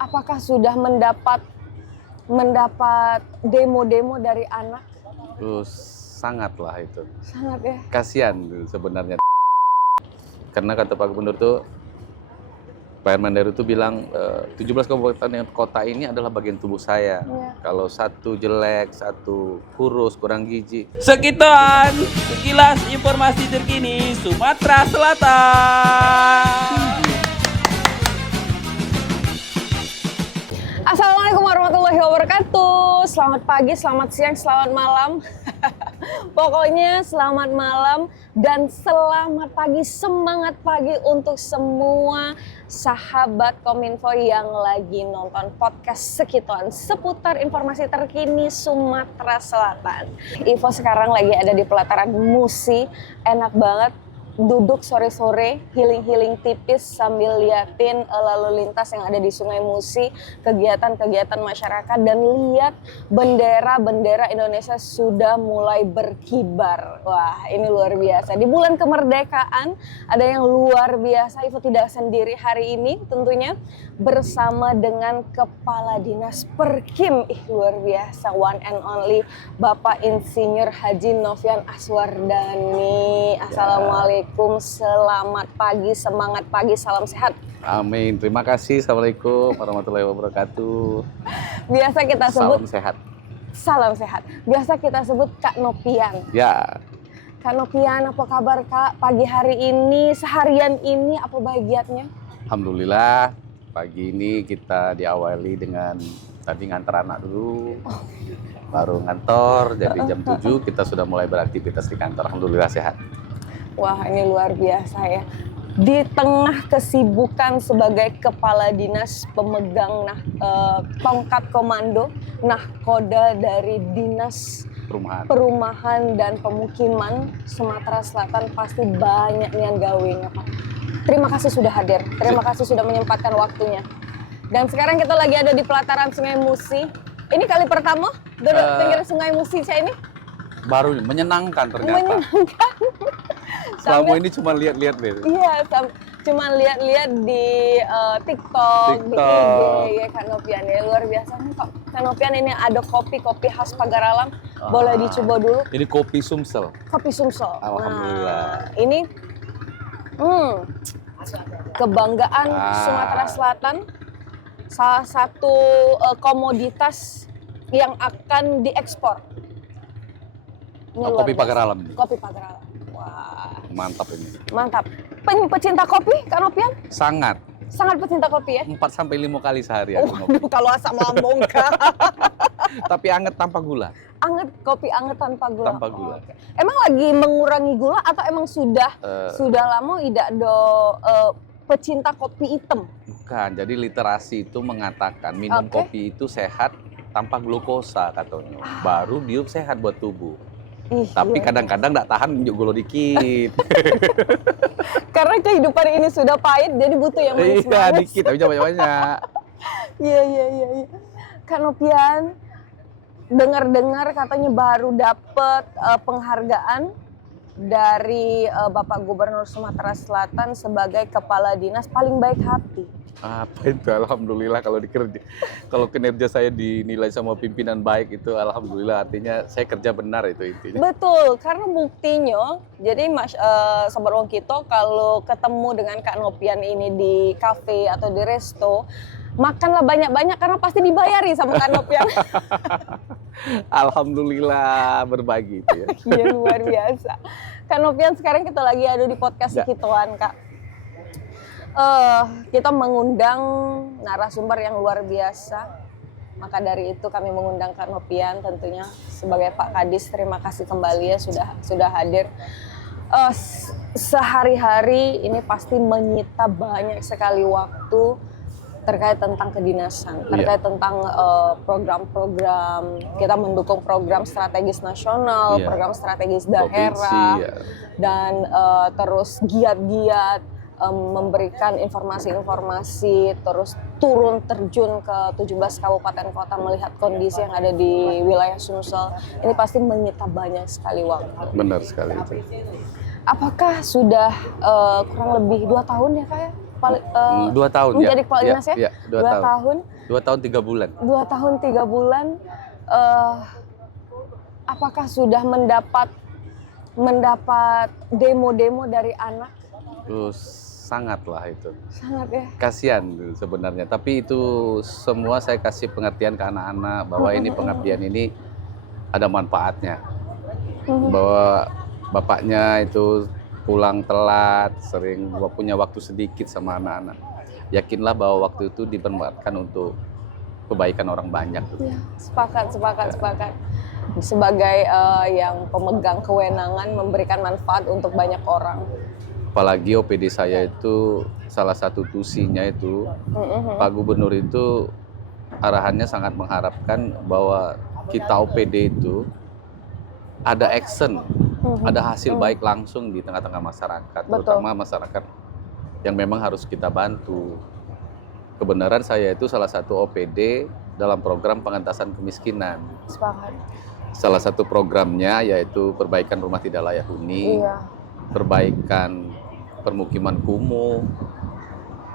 apakah sudah mendapat demo-demo dari anak? Sangat lah itu. Sangat ya. Kasihan sebenarnya. Karena kata Pak Gubernur tuh, Pak Hermansyah itu bilang 17 kabupaten kota ini adalah bagian tubuh saya. Ya. Kalau satu jelek, satu kurus, kurang gizi. Sekian sekilas informasi terkini Sumatera Selatan. Assalamualaikum warahmatullahi wabarakatuh. Selamat pagi, selamat siang, selamat malam. Pokoknya selamat malam dan selamat pagi, semangat pagi untuk semua sahabat Kominfo yang lagi nonton podcast Sekituan seputar informasi terkini Sumatera Selatan. Ivo sekarang lagi ada di pelataran Musi, enak banget. Duduk sore-sore, healing-healing tipis sambil liatin lalu lintas yang ada di Sungai Musi, kegiatan-kegiatan masyarakat, dan lihat bendera-bendera Indonesia sudah mulai berkibar. Wah, ini luar biasa. Di bulan kemerdekaan ada yang luar biasa. Ivo tidak sendiri hari ini tentunya bersama dengan Kepala Dinas Perkim. Luar biasa, one and only Bapak Insinyur Haji Novian Aswardani. Assalamualaikum. Selamat pagi, semangat pagi, salam sehat. Amin. Terima kasih. Assalamualaikum warahmatullahi wabarakatuh. Biasa kita sebut Salam sehat. Salam sehat. Biasa kita sebut Kak Nopian. Ya. Kak Nopian, apa kabar Kak? Pagi hari ini, seharian ini apa bagiannya? Alhamdulillah. Pagi ini kita diawali dengan tadi ngantar anak dulu. Baru ngantor, jadi jam 7 kita sudah mulai beraktivitas di kantor. Alhamdulillah sehat. Wah, ini luar biasa ya. Di tengah kesibukan sebagai kepala dinas pemegang tongkat komando nahkoda dari Dinas Perumahan dan Pemukiman Sumatera Selatan, pasti banyak yang gawenya Pak. Terima kasih sudah hadir, terima kasih sudah menyempatkan waktunya. Dan sekarang kita lagi ada di pelataran Sungai Musi. Ini kali pertama duduk pinggir Sungai Musi saya ini. Baru menyenangkan ternyata. Menyenangkan. Selama ini cuma lihat-lihat deh. Iya, cuma lihat-lihat di TikTok, di IG ya Kak Nopian ya. Luar biasa nih Kak Nopian, ini ada kopi khas Pagaralam. Boleh dicoba dulu. Ini kopi Sumsel. Kopi Sumsel. Alhamdulillah. Nah, ini kebanggaan Sumatera Selatan. Salah satu komoditas yang akan diekspor. Kopi Pagaralam. Kopi Pagaralam. Wah, Mantap ini. mantap. Pecinta kopi, Kak Nopian? Sangat Pecinta kopi ya? 4-5 kali sehari aku ngopi. Waduh, kalau asam lambung Kak. Tapi anget tanpa gula. Kopi anget tanpa gula. Tanpa gula. Oke. Emang lagi mengurangi gula atau emang sudah lama tidak ada pecinta kopi hitam? Bukan, jadi literasi itu mengatakan minum kopi itu sehat tanpa glukosa katanya. Baru dia sehat buat tubuh. Tapi kadang-kadang nggak tahan minum gula dikit. Karena kehidupan ini sudah pahit, jadi butuh yang manis-manis. Iya, dikit, tapi jangan banyak-banyak. Iya. Kak Nopian, dengar-dengar katanya baru dapet penghargaan dari Bapak Gubernur Sumatera Selatan sebagai Kepala Dinas paling baik hati. Apa itu? Alhamdulillah kalau kinerja saya dinilai sama pimpinan baik itu alhamdulillah, artinya saya kerja benar itu intinya. Betul, karena buktinya jadi Sobat Wong Kito kalau ketemu dengan Kak Nopian ini di kafe atau di resto, makanlah banyak-banyak karena pasti dibayari sama Kak Nopian. Alhamdulillah berbagi itu ya. Iya, luar biasa. Kak Nopian, sekarang kita lagi ada di podcast Sekituan Kak. Kita mengundang narasumber yang luar biasa. Maka dari itu kami mengundang Kak Nopian tentunya sebagai Pak Kadis. Terima kasih kembali ya sudah hadir. Sehari-hari ini pasti menyita banyak sekali waktu terkait tentang kedinasan, terkait tentang program-program. Kita mendukung program strategis nasional, program strategis daerah, dan terus giat-giat memberikan informasi-informasi, terus turun terjun ke 17 kabupaten kota melihat kondisi yang ada di wilayah Sumsel. Ini pasti menyita banyak sekali waktu. Benar sekali itu. Apakah sudah kurang lebih 2 tahun ya Kak ya? 2 tahun ya. menjadi kepala dinas ya? Iya, 2 tahun. tahun. 2 tahun 3 bulan. 2 tahun 3 bulan. Apakah sudah mendapat demo-demo dari anak? Terus sangat lah itu. Sangat ya. Kasihan sebenarnya, tapi itu semua saya kasih pengertian ke anak-anak bahwa ini pengabdian ini ada manfaatnya. Bahwa bapaknya itu pulang telat, sering punya waktu sedikit sama anak-anak. Yakinlah bahwa waktu itu dipermanfaatkan untuk kebaikan orang banyak. Ya, sepakat. Sebagai yang pemegang kewenangan memberikan manfaat untuk banyak orang. Apalagi OPD saya itu salah satu tusinya itu Pak Gubernur itu arahannya sangat mengharapkan bahwa kita OPD itu ada action, ada hasil baik langsung di tengah-tengah masyarakat, terutama masyarakat yang memang harus kita bantu. Kebenaran saya itu salah satu OPD dalam program pengentasan kemiskinan. Sepakat. Salah satu programnya yaitu perbaikan rumah tidak layak huni, perbaikan permukiman kumuh.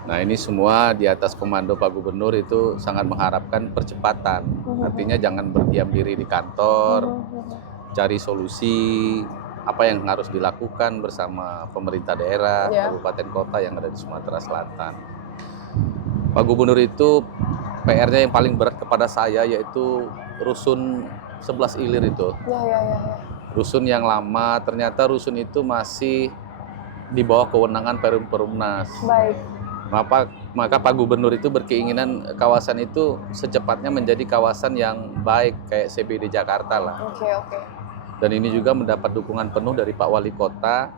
Nah, ini semua di atas komando Pak Gubernur itu sangat mengharapkan percepatan. Artinya jangan berdiam diri di kantor, cari solusi apa yang harus dilakukan bersama pemerintah daerah, kabupaten kota yang ada di Sumatera Selatan. Pak Gubernur itu PR-nya yang paling berat kepada saya yaitu rusun 11 Ilir itu. Rusun yang lama, ternyata rusun itu masih di bawah kewenangan Perumnas. Baik. Maka Pak Gubernur itu berkeinginan kawasan itu secepatnya menjadi kawasan yang baik kayak CBD Jakarta lah. Oke. Dan ini juga mendapat dukungan penuh dari Pak Wali Kota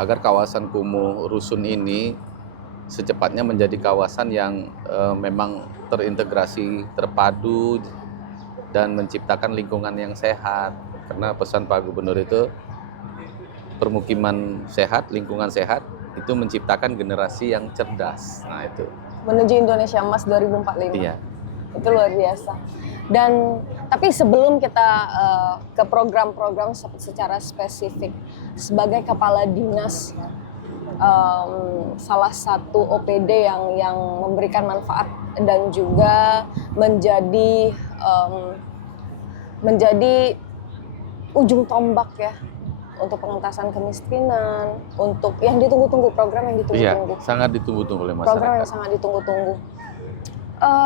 agar kawasan kumuh rusun ini secepatnya menjadi kawasan yang memang terintegrasi, terpadu dan menciptakan lingkungan yang sehat. Karena pesan Pak Gubernur itu permukiman sehat, lingkungan sehat, itu menciptakan generasi yang cerdas. Nah itu. Menuju Indonesia Emas 2045. Iya. Itu luar biasa. Dan tapi sebelum kita ke program-program secara spesifik, sebagai kepala dinas salah satu OPD yang memberikan manfaat dan juga menjadi ujung tombak ya untuk pengentasan kemiskinan, untuk yang ditunggu-tunggu, program yang ditunggu-tunggu. Iya, sangat ditunggu-tunggu oleh masyarakat. Program yang sangat ditunggu-tunggu.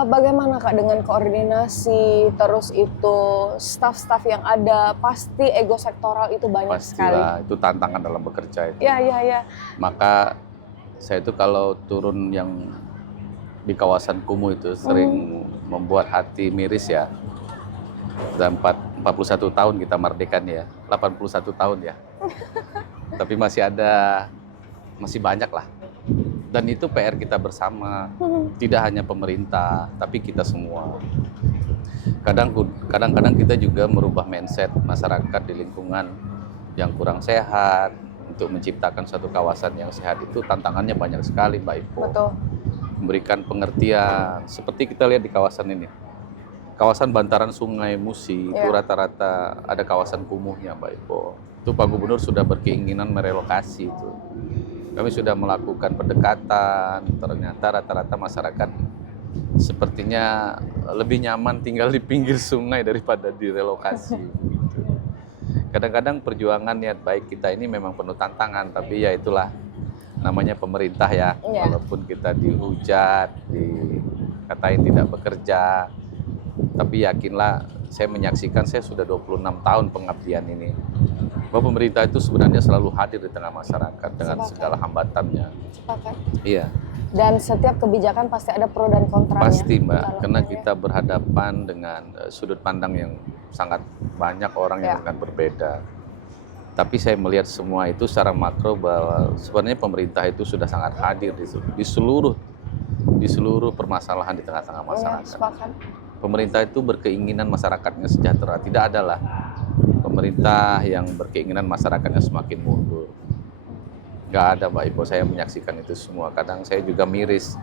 Bagaimana Kak dengan koordinasi, terus itu staf-staf yang ada, pasti ego sektoral itu banyak sekali. Pastilah, itu tantangan dalam bekerja itu. Ya. Maka saya itu kalau turun yang di kawasan kumuh itu sering membuat hati miris ya. Sudah 41 tahun kita mardekan ya, 81 tahun ya. Tapi masih banyak lah. Dan itu PR kita bersama, tidak hanya pemerintah, tapi kita semua. Kadang-kadang kita juga merubah mindset masyarakat di lingkungan yang kurang sehat, untuk menciptakan suatu kawasan yang sehat itu tantangannya banyak sekali, Mbak Ipo. Betul. Memberikan pengertian, seperti kita lihat di kawasan ini. Kawasan bantaran Sungai Musi, itu rata-rata ada kawasan kumuhnya, Mbak Ipo. Itu Pak Gubernur sudah berkeinginan merelokasi itu. Kami sudah melakukan pendekatan, ternyata rata-rata masyarakat sepertinya lebih nyaman tinggal di pinggir sungai daripada direlokasi. Gitu. Kadang-kadang perjuangan niat baik kita ini memang penuh tantangan, tapi ya itulah namanya pemerintah ya. Walaupun kita dihujat, dikatain tidak bekerja, tapi yakinlah saya menyaksikan, saya sudah 26 tahun pengabdian ini, bahwa pemerintah itu sebenarnya selalu hadir di tengah masyarakat dengan segala hambatannya. Sepakat. Iya. Dan setiap kebijakan pasti ada pro dan kontranya. Pasti Mbak, karena kita berhadapan dengan sudut pandang yang sangat banyak orang yang sangat berbeda. Tapi saya melihat semua itu secara makro bahwa sebenarnya pemerintah itu sudah sangat hadir di seluruh permasalahan di tengah-tengah masyarakat. Sepakat. Pemerintah itu berkeinginan masyarakatnya sejahtera. Tidak adalah pemerintah yang berkeinginan masyarakatnya semakin mundur. Nggak ada, Mbak Ipo, saya menyaksikan itu semua. Kadang saya juga miris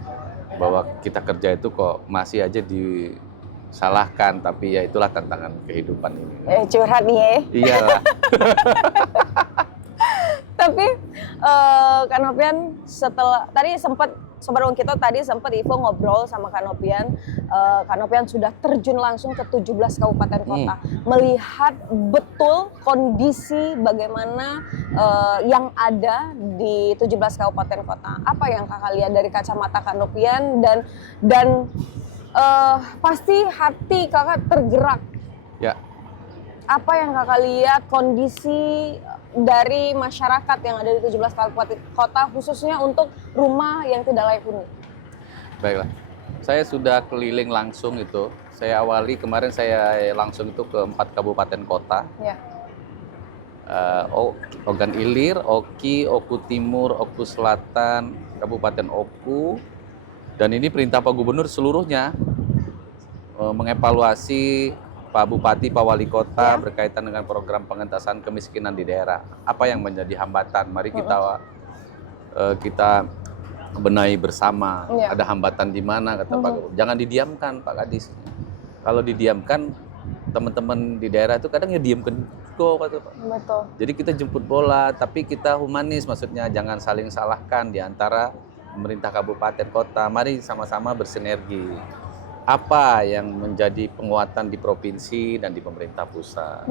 bahwa kita kerja itu kok masih aja disalahkan, tapi ya itulah tantangan kehidupan ini. Curhat nih ya. Iyalah. Tapi Kanopian setelah tadi sebelum kita tadi sempat Ivo ngobrol sama Kanopian, Kanopian sudah terjun langsung ke 17 kabupaten kota, melihat betul kondisi bagaimana yang ada di 17 kabupaten kota. Apa yang kakak lihat dari kacamata Kanopian dan pasti hati kakak tergerak. Ya. Apa yang kakak lihat kondisi dari masyarakat yang ada di 17 kabupaten kota khususnya untuk rumah yang tidak layak huni? Baiklah, saya sudah keliling langsung itu. Saya awali kemarin saya langsung itu ke 4 kabupaten kota. Ya. Ogan Ilir, Oki, Oku Timur, Oku Selatan, Kabupaten Oku. Dan ini perintah Pak Gubernur seluruhnya mengevaluasi Pak Bupati, Pak Wali Kota berkaitan dengan program pengentasan kemiskinan di daerah. Apa yang menjadi hambatan? Mari kita benahi bersama. Ada hambatan di mana, kata Pak Gubernur. Jangan didiamkan, Pak Kadis. Kalau didiamkan, teman-teman di daerah itu kadang ya diamkan kok, kata Pak. Betul. Jadi kita jemput bola, tapi kita humanis, maksudnya jangan saling salahkan di antara pemerintah kabupaten kota. Mari sama-sama bersinergi. Apa yang menjadi penguatan di provinsi dan di pemerintah pusat.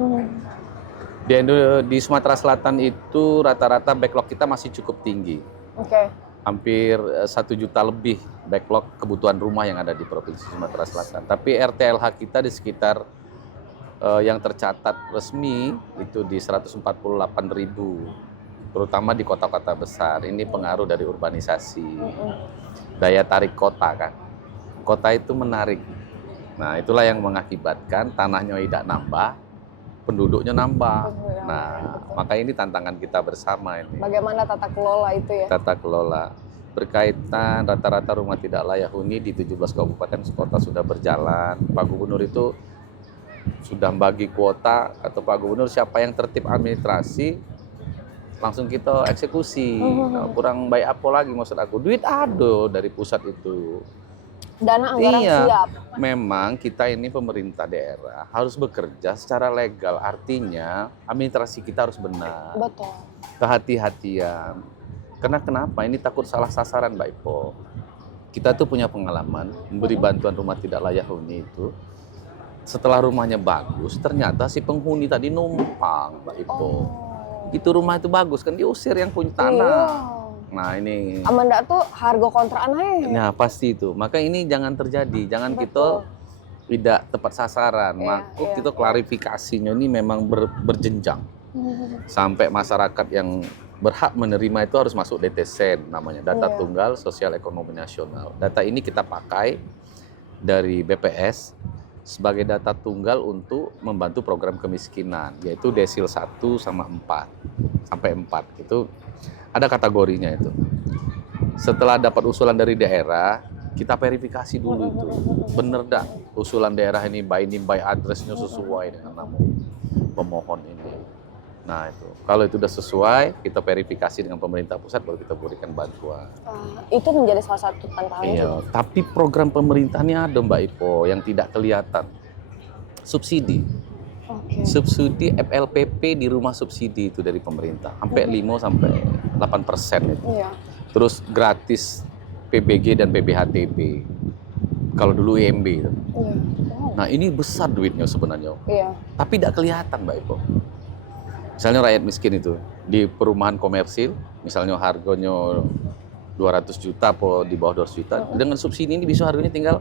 Di Sumatera Selatan itu rata-rata backlog kita masih cukup tinggi. Hampir 1 juta lebih backlog kebutuhan rumah yang ada di provinsi Sumatera Selatan. Tapi RTLH kita di sekitar yang tercatat resmi itu di 148.000, terutama di kota-kota besar. Ini pengaruh dari urbanisasi, daya tarik kota kan. Kota itu menarik. Nah, itulah yang mengakibatkan tanahnya tidak nambah, penduduknya nambah. Nah, maka ini tantangan kita bersama ini. Bagaimana tata kelola itu ya? Tata kelola. Berkaitan rata-rata rumah tidak layak huni di 17 kabupaten kota sudah berjalan. Pak Gubernur itu sudah bagi kuota, atau Pak Gubernur siapa yang tertib administrasi, langsung kita eksekusi. Nah, kurang baik apa lagi maksud aku. Duit ada dari pusat itu. Dana anggaran siap. Memang kita ini pemerintah daerah harus bekerja secara legal. Artinya administrasi kita harus benar. Betul. Kehati-hatian. Karena kenapa? Ini takut salah sasaran, Mbak Ipo. Kita tuh punya pengalaman memberi bantuan rumah tidak layak huni itu. Setelah rumahnya bagus, ternyata si penghuni tadi numpang, Mbak Ipo. Itu rumah itu bagus kan, diusir yang punya tanah. Nah ini Amanda tuh harga kontrakan aja. Nah pasti itu, maka ini jangan terjadi, jangan kita tidak tepat sasaran. Maka kita klarifikasinya ini memang berjenjang. Sampai masyarakat yang berhak menerima itu harus masuk DTSEN namanya, Data Tunggal Sosial Ekonomi Nasional. Data ini kita pakai dari BPS sebagai data tunggal untuk membantu program kemiskinan, yaitu desil 1 sampai 4. Itu ada kategorinya itu. Setelah dapat usulan dari daerah, kita verifikasi dulu itu. Bener dah usulan daerah ini by name by address-nya sesuai dengan nama pemohon ini. Nah itu, kalau itu sudah sesuai, kita verifikasi dengan pemerintah pusat, baru kita berikan bantuan. Itu menjadi salah satu tantangan. Iya, tapi program pemerintahnya ada, Mbak Ipo, yang tidak kelihatan. Subsidi. Subsidi FLPP di rumah subsidi itu dari pemerintah. Sampai 5-8% itu. Terus gratis PBG dan PBHTB. Kalau dulu IMB itu. Nah ini besar duitnya sebenarnya. Tapi tidak kelihatan, Mbak Ipo. Misalnya rakyat miskin itu di perumahan komersil, misalnya harganya 200 juta atau di bawah 200 juta, dengan subsidi ini bisa harganya tinggal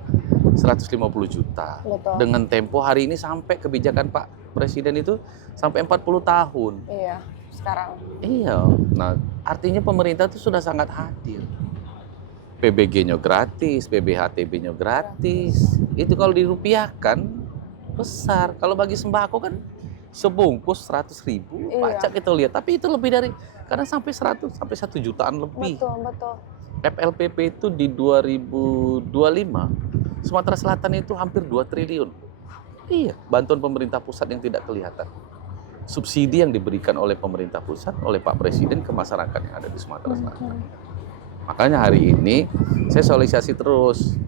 150 juta. Betul. Dengan tempo hari ini sampai kebijakan Pak Presiden itu sampai 40 tahun. Iya, sekarang. Iya, nah artinya pemerintah itu sudah sangat hadir. PBG-nya gratis, PBHTB-nya gratis. Itu kalau dirupiahkan besar. Kalau bagi sembako kan sebungkus 100.000, pajak kita lihat. Tapi itu lebih dari, karena sampai 100 sampai 1 jutaan lebih. Betul. FLPP itu di 2025 Sumatera Selatan itu hampir 2 triliun. Iya, bantuan pemerintah pusat yang tidak kelihatan. Subsidi yang diberikan oleh pemerintah pusat, oleh Pak Presiden ke masyarakat yang ada di Sumatera Selatan. Makanya hari ini saya sosialisasi terus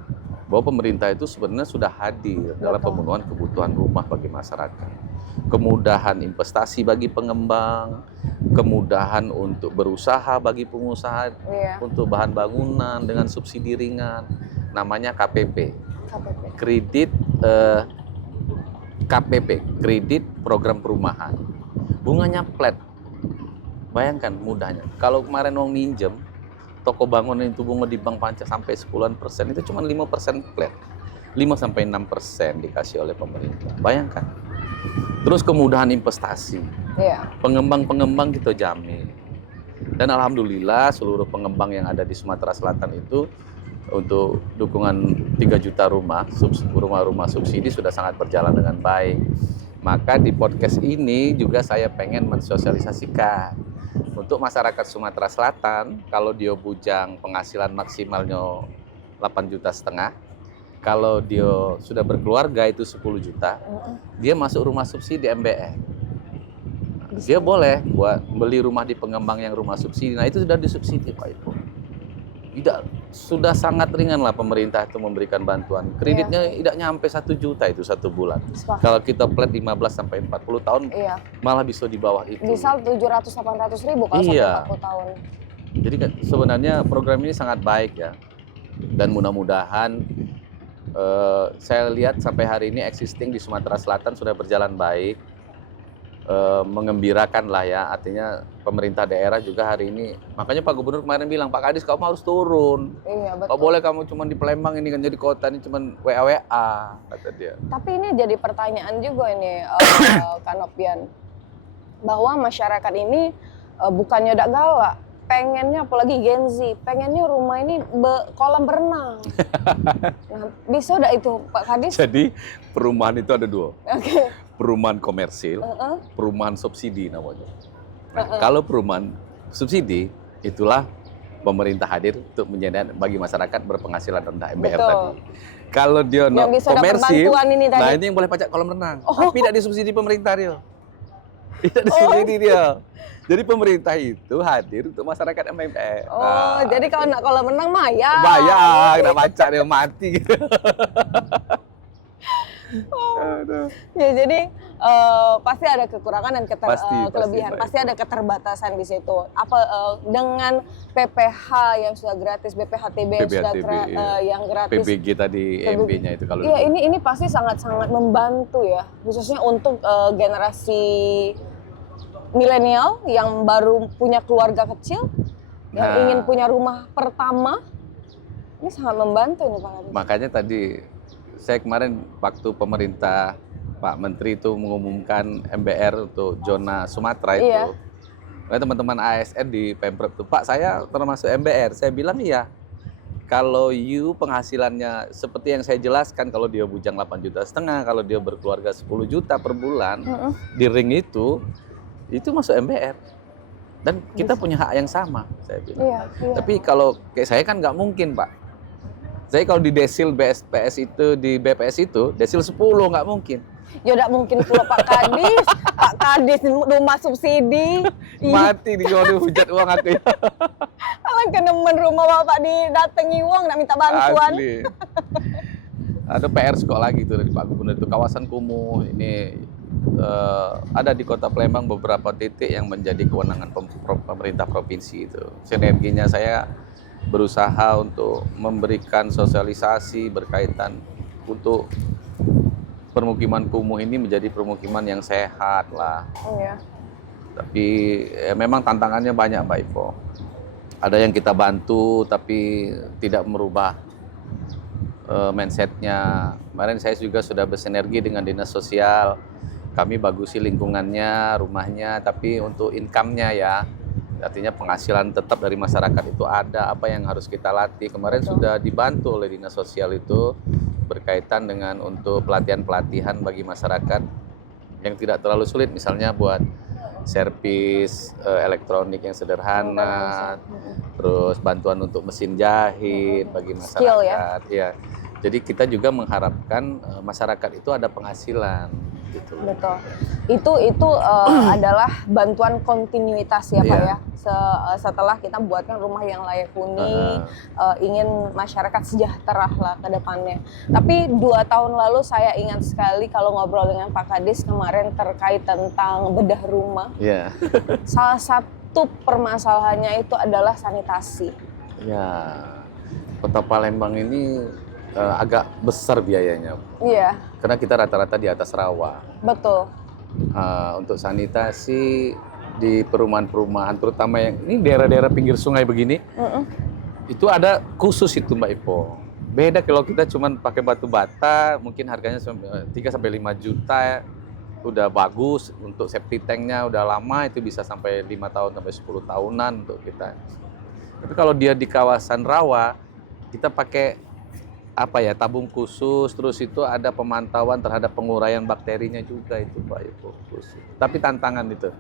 bahwa pemerintah itu sebenarnya sudah hadir dalam pemenuhan kebutuhan rumah bagi masyarakat. kemudahan investasi bagi pengembang, kemudahan untuk berusaha bagi pengusaha, Iya. untuk bahan bangunan dengan subsidi ringan, namanya KPP, KPP. kredit program perumahan. Bunganya flat. Bayangkan mudahnya. Kalau kemarin mau minjem, toko bangunan itu bunga di bank panca sampai 10% itu cuma 5% flat. 5-6% dikasih oleh pemerintah. Bayangkan. Terus kemudahan investasi. Iya. Pengembang-pengembang kita jamin. Dan alhamdulillah seluruh pengembang yang ada di Sumatera Selatan itu untuk dukungan 3 juta rumah subsidi sudah sangat berjalan dengan baik. Maka di podcast ini juga saya pengen mensosialisasikan untuk masyarakat Sumatera Selatan, kalau dia bujang penghasilan maksimalnya 8,5 juta, kalau dia sudah berkeluarga itu 10 juta, dia masuk rumah subsidi MBR. Dia boleh buat beli rumah di pengembang yang rumah subsidi. Nah, itu sudah disubsidi Pak Ibu. Sudah sangat ringan lah pemerintah itu memberikan bantuan. Kreditnya tidak nyampe 1 juta itu 1 bulan. Sepakat. Kalau kita flat 15-40 tahun, Iya. malah bisa di bawah itu. Misal 700-800 ribu kalau Iya. sampai 40 tahun. Jadi kan sebenarnya program ini sangat baik ya. Dan mudah-mudahan saya lihat sampai hari ini existing di Sumatera Selatan sudah berjalan baik. Mengembirakan lah ya, artinya pemerintah daerah juga hari ini, makanya Pak Gubernur kemarin bilang, Pak Kadis kamu harus turun, Iya, betul. kau boleh kamu cuma di Palembang ini kan jadi kota ini cuma WA kata dia. Tapi ini jadi pertanyaan juga ini, Kak Nopian, bahwa masyarakat ini bukannya udah galak, pengennya apalagi Gen Z, pengennya rumah ini kolam berenang. Nah, bisa udah itu Pak Kadis? Jadi perumahan itu ada 2, Oke. perumahan komersil, perumahan subsidi namanya. Nah, kalau perumahan subsidi itulah pemerintah hadir untuk menyediakan bagi masyarakat berpenghasilan rendah MBR Betul. tadi. Kalau dia Yang bisa dapat komersil, bantuan ini tadi. nah ini yang boleh pajak kolam renang, tapi tidak disubsidi pemerintah dia. Tidak disubsidi dia. Jadi pemerintah itu hadir untuk masyarakat MBR. Oh, jadi kalau nak kolam renang mah ya. Bayar, nggak pajak dia mati gitu. Ya, jadi pasti ada kekurangan dan Pasti, kelebihan. Pasti ada keterbatasan di situ. Dengan PPH yang sudah gratis, BPHTB yang sudah yang gratis. PBG tadi EMB-nya itu kalau Iya, ini pasti sangat-sangat membantu ya, khususnya untuk generasi milenial yang baru punya keluarga kecil, yang ingin punya rumah pertama. Ini sangat membantu ini Pak Kadis. Makanya tadi saya kemarin waktu pemerintah Pak Menteri itu mengumumkan MBR untuk zona Sumatera itu, Iya. teman-teman ASN di Pemprov itu, Pak saya termasuk MBR, saya bilang iya. Kalau penghasilannya seperti yang saya jelaskan, kalau dia bujang 8,5 juta, kalau dia berkeluarga 10 juta per bulan, di ring itu masuk MBR. Dan kita punya hak yang sama, saya bilang. Iya. Tapi kalau kayak saya kan nggak mungkin Pak. Saya kalau di desil BPS itu, di BPS itu, desil 10 nggak mungkin. Ya udah mungkin pula Pak Kadis, Pak Kadis rumah subsidi. Mati di hujat uang aku ya. Aman ke nemen rumah Bapak didatangi uang nak minta bantuan. Asli. Ada PR sekolah lagi tuh dari Pak Gubernur itu, kawasan kumuh ini ada di Kota Palembang beberapa titik yang menjadi kewenangan pemerintah provinsi itu. Sinerginya saya berusaha untuk memberikan sosialisasi berkaitan untuk permukiman kumuh ini menjadi permukiman yang sehat lah. Iya. Tapi memang tantangannya banyak Mbak Ipo. Ada yang kita bantu tapi tidak merubah mindsetnya. Kemarin saya juga sudah bersinergi dengan dinas sosial. Kami bagusi lingkungannya, rumahnya, tapi untuk income-nya ya. Artinya penghasilan tetap dari masyarakat itu ada, apa yang harus kita latih. Kemarin sudah dibantu oleh dinas sosial itu berkaitan dengan untuk pelatihan-pelatihan bagi masyarakat yang tidak terlalu sulit, misalnya buat servis elektronik yang sederhana, terus bantuan untuk mesin jahit bagi masyarakat. Skill ya. Ya. Jadi kita juga mengharapkan masyarakat itu ada penghasilan. gitu. Betul. Itu adalah bantuan kontinuitas ya Pak ya. Setelah kita buatkan rumah yang layak huni, ingin masyarakat sejahtera lah ke depannya. Tapi 2 tahun lalu saya ingat sekali kalau ngobrol dengan Pak Kadis kemarin terkait tentang bedah rumah. Iya. Salah satu permasalahannya itu adalah sanitasi. Ya, Kota Palembang ini agak besar biayanya. Iya, Karena kita rata-rata di atas rawa. betul. Untuk sanitasi di perumahan-perumahan, terutama yang ini daerah-daerah pinggir sungai begini, itu ada khusus itu Mbak Ipo. Beda kalau kita cuma pakai batu bata, mungkin harganya 3-5 juta, udah bagus. Untuk septic tanknya udah lama, itu bisa sampai 5 tahun sampai 10 tahunan untuk kita. Tapi kalau dia di kawasan rawa, kita pakai tabung khusus, terus itu ada pemantauan terhadap penguraian bakterinya juga itu Pak Ibu. Tapi tantangan itu.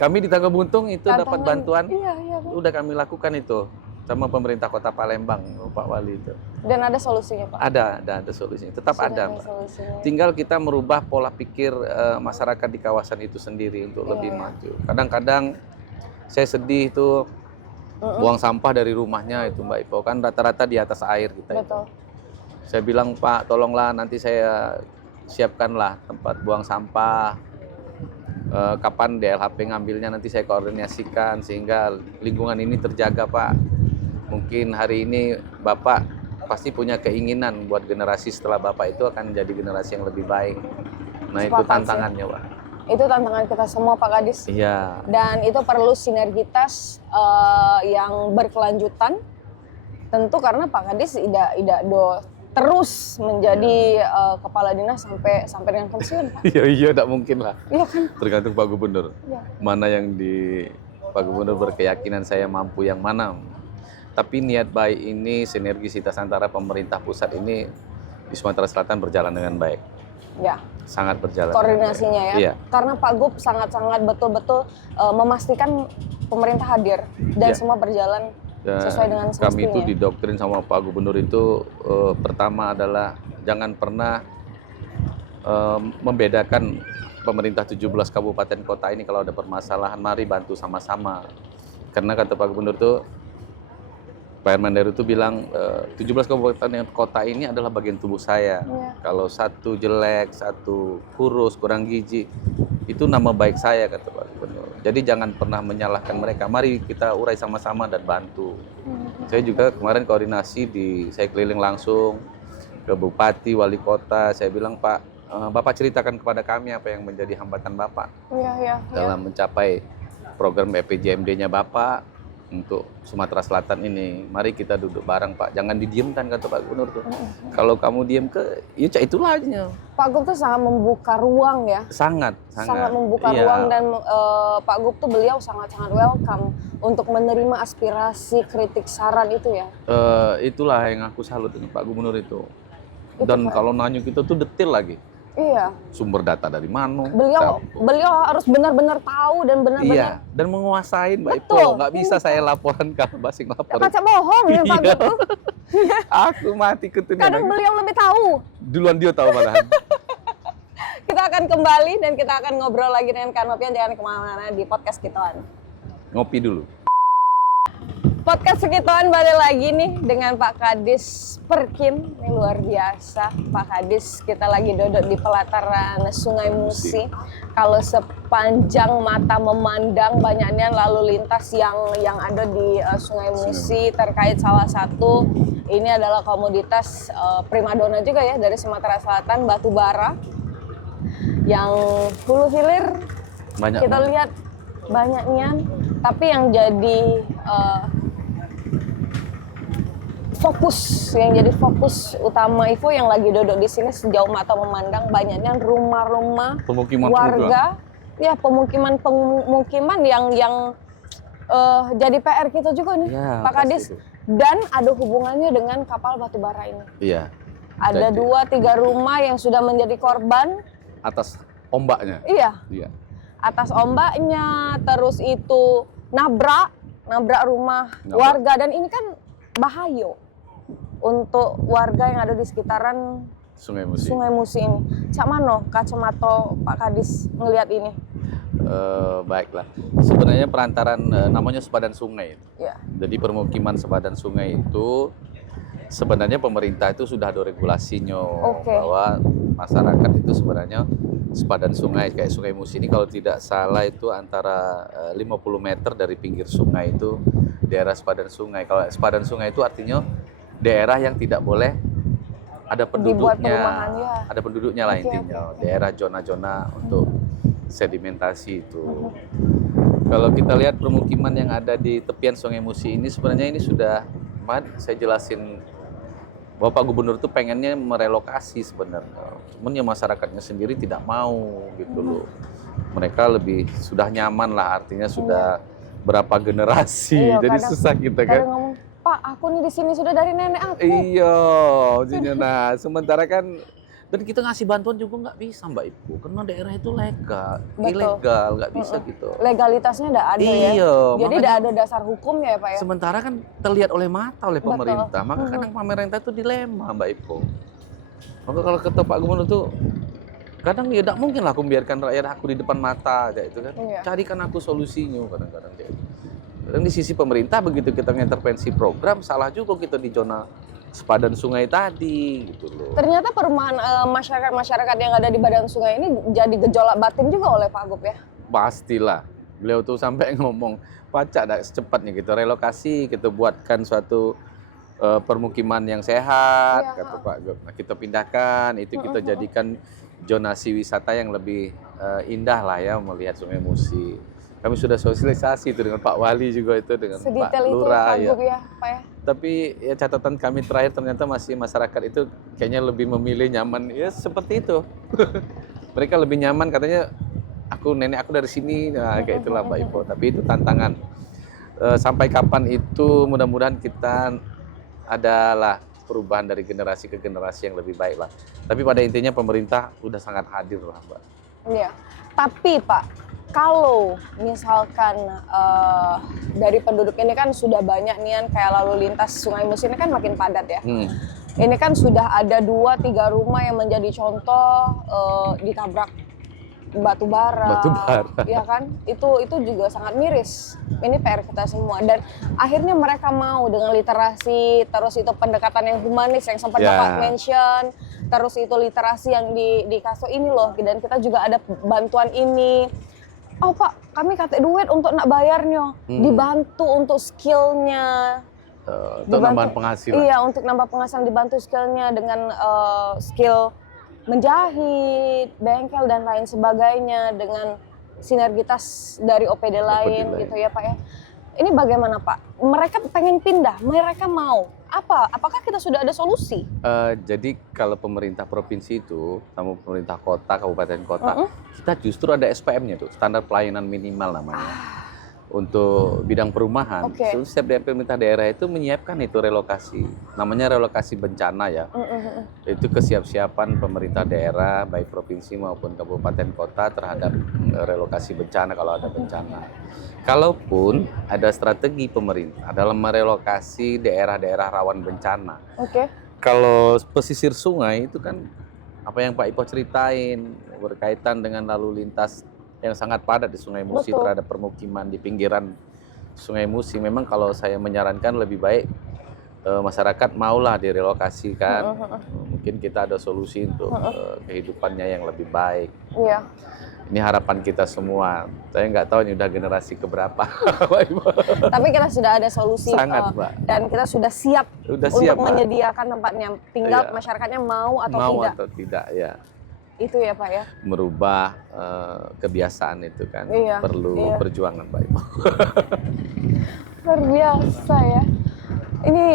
Kami di Tangga Buntung itu dapat bantuan, Iya, udah kami lakukan itu sama pemerintah Kota Palembang, Pak Wali itu. Dan ada solusinya Pak? Ada solusinya, tetap Sudah ada Mbak. solusinya. Tinggal kita merubah pola pikir masyarakat di kawasan itu sendiri untuk lebih maju. Kadang-kadang saya sedih itu buang sampah dari rumahnya itu Mbak Ipo, kan rata-rata di atas air kita. Betul. Saya bilang, Pak, tolonglah nanti saya siapkanlah tempat buang sampah. Kapan DLHP ngambilnya nanti saya koordinasikan sehingga lingkungan ini terjaga, Pak. Mungkin hari ini Bapak pasti punya keinginan buat generasi setelah Bapak itu akan jadi generasi yang lebih baik. Nah, itu tantangannya, Pak. Itu tantangan kita semua Pak Kadis. Iya. Dan itu perlu sinergitas yang berkelanjutan. Tentu karena Pak Kadis tidak terus menjadi kepala dinas sampai dengan pensiun Pak. Iya, tidak mungkin lah. Iya kan? Tergantung Pak Gubernur. Iya. Mana yang di Pak Gubernur berkeyakinan saya mampu yang mana. Tapi niat baik ini, sinergisitas antara pemerintah pusat ini di Sumatera Selatan berjalan dengan baik. Ya. Sangat berjalan. Koordinasinya ya. Iya. Karena Pak Gub sangat-sangat betul-betul memastikan pemerintah hadir dan Iya. semua berjalan sesuai dengan semestinya. Kami itu didoktrin sama Pak Gubernur itu pertama adalah jangan pernah membedakan pemerintah 17 kabupaten kota ini kalau ada permasalahan mari bantu sama-sama. Karena kata Pak Gubernur itu Pak Hermanderu itu bilang 17 kabupaten kota ini adalah bagian tubuh saya. Iya. Kalau satu jelek, satu kurus, kurang gizi, itu nama baik saya kata Pak Gubernur. Jadi jangan pernah menyalahkan mereka. Mari kita urai sama-sama dan bantu. Saya juga kemarin koordinasi saya keliling langsung ke Bupati, Wali Kota. Saya bilang, Pak, Bapak ceritakan kepada kami apa yang menjadi hambatan Bapak Iya. dalam mencapai program EPJMD-nya Bapak untuk Sumatera Selatan ini. Mari kita duduk bareng Pak, jangan didiamkan kata Pak Gubernur tuh. Kalau kamu diam ya itulah aja. Pak Gub tuh sangat membuka ruang ya. Sangat Membuka ruang dan Pak Gub tuh beliau sangat-sangat welcome untuk menerima aspirasi, kritik, saran itu ya. Itulah yang aku salut dengan Pak Gubernur itu. Dan kalau nanya kita tuh detail lagi. Iya. Sumber data dari mana? Beliau harus benar-benar tahu dan benar-benar. Iya, dan menguasai Mbak Ipo. Betul. Nggak bisa saya laporan kalau basing laporan. Kaca bohong ya Pak Iya. Gub. Aku mati ketunya. Kadang beliau lebih tahu. Duluan dia tahu malahan. Kita akan kembali dan kita akan ngobrol lagi dengan Kak Nopian. Jangan kemana-mana di podcast Sekitoan. Ngopi dulu. Podcast Sekitoan balik lagi nih dengan Pak Kadis Perkin. Ini luar biasa Pak Kadis. Kita lagi duduk di pelataran Sungai Musi. Kalau sepanjang mata memandang banyaknya lalu lintas yang ada di Sungai Musi terkait salah satu ini adalah komoditas primadona juga ya dari Sumatera Selatan, batu bara. Yang hulu hilir Banyak kita banget. lihat banyaknya, tapi yang jadi fokus utama Ivo yang lagi duduk di sini sejauh mata memandang banyaknya rumah-rumah Pemukiman warga, ya pemukiman yang jadi PR kita juga nih Ya, Pak pasti Kadis. itu. Dan ada hubungannya dengan kapal batubara ini. Iya. Ada Jadi, 2-3 rumah yang sudah menjadi korban. atas ombaknya. Iya. Iya. Atas ombaknya, terus itu nabrak rumah warga, dan ini kan bahaya untuk warga yang ada di sekitaran Sungai Musi. Sungai Musi ini. Cak mano kacamata Pak Kadis ngelihat ini? Baiklah. Sebenarnya perantaran namanya sepadan sungai. Ya. Jadi permukiman sepadan sungai itu sebenarnya pemerintah itu sudah ada regulasinya Oke. bahwa masyarakat itu sebenarnya sepadan sungai kayak Sungai Musi ini kalau tidak salah itu antara 50 meter dari pinggir sungai itu daerah sepadan sungai. Kalau sepadan sungai itu artinya daerah yang tidak boleh ada Dibuat penduduknya, perumahan, ya. ada penduduknya lah Oke, intinya. oke. Daerah zona-zona untuk sedimentasi itu. Kalau kita lihat permukiman yang ada di tepian Sungai Musi ini sebenarnya ini sudah, saya jelasin bahwa Pak Gubernur tuh pengennya merelokasi sebenarnya. Cuman ya masyarakatnya sendiri tidak mau gitu loh. Mereka lebih sudah nyaman lah, artinya sudah berapa generasi. Iya, Jadi kadang- susah kita kan. Kadang ngomong, Pak, aku nih di sini sudah dari nenek aku. Iya, maksudnya nah sementara kan dan kita ngasih bantuan juga nggak bisa Mbak Ibu karena daerah itu legal, Betul. ilegal nggak bisa gitu. Legalitasnya udah ada ya. Iya, Jadi makanya- udah ada dasar hukumnya ya Pak ya. Sementara kan terlihat oleh mata oleh Betul. pemerintah, maka kadang pemerintah itu dilema Mbak Ipo. Maka kalau kata Pak Gubernur tuh kadang ya tidak mungkin lah aku biarkan rakyat aku di depan mata kayak itu kan. Iya. Carikan aku solusinya kadang-kadang kayak gitu. Kadang di sisi pemerintah begitu kita mengintervensi program salah juga kita di zona sepadan sungai tadi gitu loh. Ternyata perumahan masyarakat-masyarakat yang ada di badan sungai ini jadi gejolak batin juga oleh Pak Gub ya. Pastilah. Beliau tuh sampai ngomong, pacak dah secepatnya gitu relokasi, kita buatkan suatu permukiman yang sehat, Iya. kata Pak Gub. Nah, kita pindahkan, itu kita jadikan zonasi wisata yang lebih indah lah ya melihat Sungai Musi. Kami sudah sosialisasi itu dengan Pak Wali juga itu dengan Pak Sedetail itu Lurah Pak ya. Gub ya Pak ya. Tapi ya catatan kami terakhir ternyata masih masyarakat itu kayaknya lebih memilih nyaman ya seperti itu. Mereka lebih nyaman katanya nenek aku dari sini, nah kayak itulah Mbak Ipo. Tapi itu tantangan. Sampai kapan itu mudah-mudahan kita adalah perubahan dari generasi ke generasi yang lebih baik lah. Tapi pada intinya pemerintah udah sangat hadir lah Mbak. Iya. Tapi Pak, kalau misalkan dari penduduk ini kan sudah banyak nih kayak lalu lintas Sungai Musi ini kan makin padat ya. Ini kan sudah ada 2-3 rumah yang menjadi contoh ditabrak batu bara. Batu bara. Ya kan? Itu juga sangat miris. Ini PR kita semua dan akhirnya mereka mau dengan literasi, terus itu pendekatan yang humanis yang sempat Ya. Bapak mention, terus itu literasi yang di kaso ini loh dan kita juga ada bantuan ini. Oh Pak, kami kate duit untuk nak bayarnya, dibantu untuk skillnya. Untuk nambahan penghasilan. Iya, untuk nambah penghasilan dibantu skillnya dengan skill menjahit, bengkel dan lain sebagainya dengan sinergitas dari OPD lain lain. gitu ya Pak ya. Ini bagaimana Pak? Mereka pengen pindah, mereka mau. Apakah kita sudah ada solusi? Jadi kalau pemerintah provinsi itu, sama pemerintah kota, kabupaten kota, kita justru ada SPM-nya tuh, standar pelayanan minimal namanya. Untuk bidang perumahan, Oke. setiap pemerintah daerah itu menyiapkan itu relokasi, namanya relokasi bencana ya. Itu kesiapsiapan pemerintah daerah, baik provinsi maupun kabupaten kota terhadap relokasi bencana kalau ada bencana. Kalaupun ada strategi pemerintah dalam merelokasi daerah-daerah rawan bencana. Oke. Kalau pesisir sungai itu kan apa yang Pak Ipo ceritain berkaitan dengan lalu lintas yang sangat padat di Sungai Musi. Betul. Terhadap permukiman di pinggiran Sungai Musi. Memang kalau saya menyarankan lebih baik masyarakat maulah direlokasikan. Mungkin kita ada solusi untuk kehidupannya yang lebih baik. Iya. Ini harapan kita semua. Saya nggak tahu ini udah generasi keberapa, Pak Ibu. Tapi kita sudah ada solusi Sangat, Mbak. dan kita sudah siap Udah untuk siap, Mbak. menyediakan tempatnya. Tinggal Iya. masyarakatnya mau atau Mau tidak. atau tidak ya. Itu ya Pak ya. Merubah kebiasaan itu kan Iya, perlu iya. perjuangan Pak Ibu. Luar biasa ya. Ini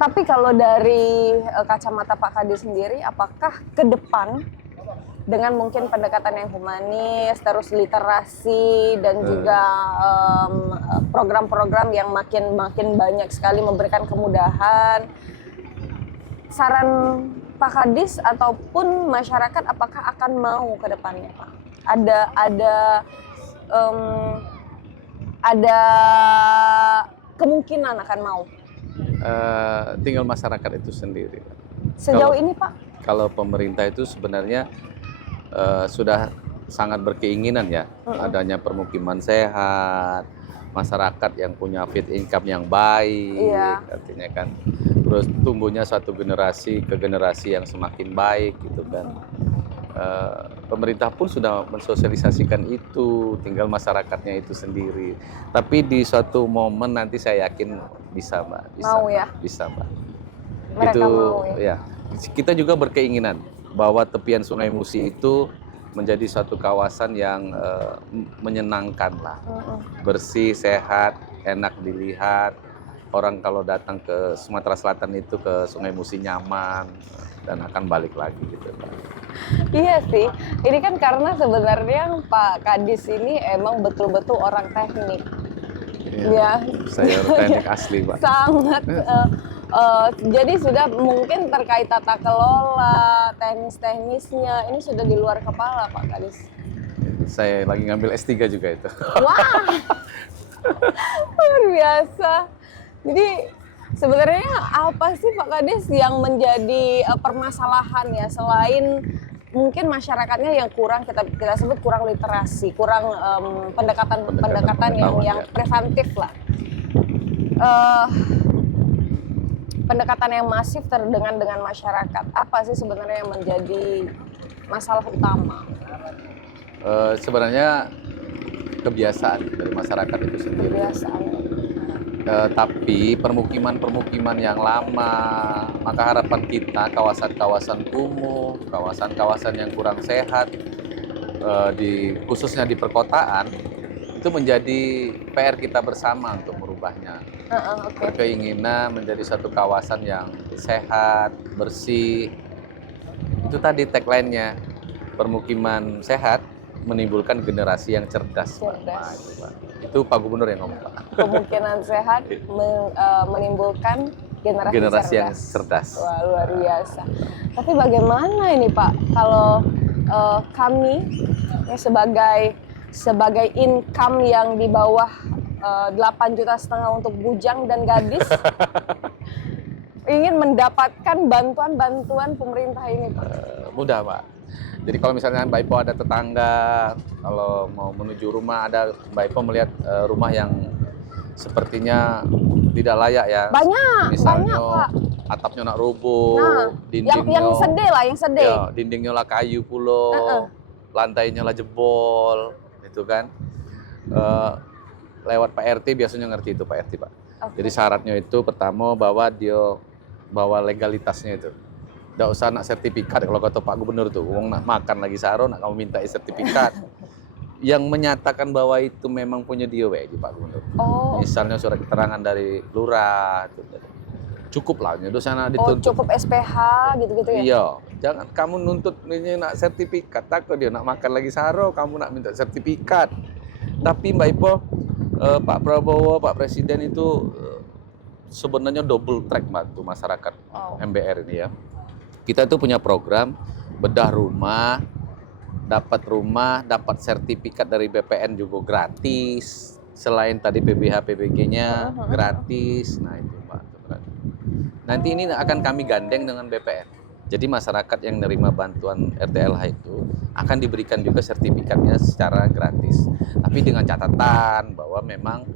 tapi kalau dari kacamata Pak Kadis sendiri, apakah ke depan dengan mungkin pendekatan yang humanis, terus literasi dan juga program-program yang makin banyak sekali memberikan kemudahan, saran Pak Kadis ataupun masyarakat apakah akan mau ke depannya Pak? Ada kemungkinan akan mau. Tinggal masyarakat itu sendiri. Sejauh Kalau- ini Pak? kalau pemerintah itu sebenarnya sudah sangat berkeinginan ya adanya permukiman sehat, masyarakat yang punya fit income yang baik, Iya. artinya kan, terus tumbuhnya satu generasi ke generasi yang semakin baik gitu kan. Pemerintah pun sudah mensosialisasikan itu, tinggal masyarakatnya itu sendiri. Tapi di suatu momen nanti saya yakin bisa, Mbak. Bisa, Mau ya? Mbak. Bisa, Mbak. Mereka Itu mau ya? Kita juga berkeinginan bahwa tepian Sungai Musi itu menjadi suatu kawasan yang menyenangkan lah. Bersih, sehat, enak dilihat. Orang kalau datang ke Sumatera Selatan itu ke Sungai Musi nyaman dan akan balik lagi gitu, Mbak. Iya sih, ini kan karena sebenarnya Pak Kadis ini emang betul-betul orang teknik. Ya. Saya teknik asli, Pak. Sangat. Jadi sudah mungkin terkait tata kelola, teknis-teknisnya, ini sudah di luar kepala Pak Kadis. Saya lagi ngambil S3 juga itu. Wah, luar biasa. Jadi sebenarnya apa sih Pak Kadis yang menjadi permasalahan ya, selain mungkin masyarakatnya yang kurang, kita sebut kurang literasi, kurang pendekatan yang preventif lah, pendekatan yang masif dengan masyarakat. Apa sih sebenarnya yang menjadi masalah utama? Sebenarnya kebiasaan dari masyarakat itu sendiri. Kebiasaan. Tapi permukiman yang lama, maka harapan kita kawasan-kawasan kumuh, kawasan-kawasan yang kurang sehat, khususnya di perkotaan, itu menjadi PR kita bersama untuk merubahnya. Berkeinginan menjadi satu kawasan yang sehat, bersih. Itu tadi tagline-nya, permukiman sehat menimbulkan generasi yang cerdas. Nah, itu Pak Gubernur yang ngomong, Pak. Kemungkinan sehat menimbulkan generasi yang cerdas. Wah, luar biasa. Tapi bagaimana ini Pak, kalau kami ya, sebagai income yang di bawah 8,5 juta untuk bujang dan gadis ingin mendapatkan bantuan pemerintah ini Pak? Mudah, Pak. Jadi kalau misalnya Mbak Ipo ada tetangga, kalau mau menuju rumah ada Mbak Ipo melihat rumah yang sepertinya tidak layak ya. Banyak Pak. Atapnya nak rubuh, Nah, dindingnya yang sedih lah, yang sedih. Ya, dindingnya lah kayu pulo, lantainya lah jebol, itu kan. Lewat Pak RT biasanya ngerti itu Pak RT, Pak. Jadi syaratnya itu pertama bawa legalitasnya itu. Nggak usah nak sertifikat kalau kata Pak Gubernur tuh, uang nak makan lagi saro, nak kamu minta sertifikat. Yang menyatakan bahwa itu memang punya dia di Pak Gubernur. Misalnya surat keterangan dari lurah, cukup lah. Itu sana dituntut. Cukup SPH gitu-gitu ya? Iya, jangan kamu nuntut ini nak sertifikat, takut dia nak makan lagi saro, kamu nak minta sertifikat. Tapi Mbak Ipo, Pak Prabowo, Pak Presiden itu sebenarnya double track bantu masyarakat MBR ini ya. Kita itu punya program bedah rumah, dapat sertifikat dari BPN juga gratis. Selain tadi PBH, PBG-nya gratis. Nah itu Pak. Nanti ini akan kami gandeng dengan BPN. Jadi masyarakat yang menerima bantuan RTLH itu akan diberikan juga sertifikatnya secara gratis. Tapi dengan catatan bahwa memang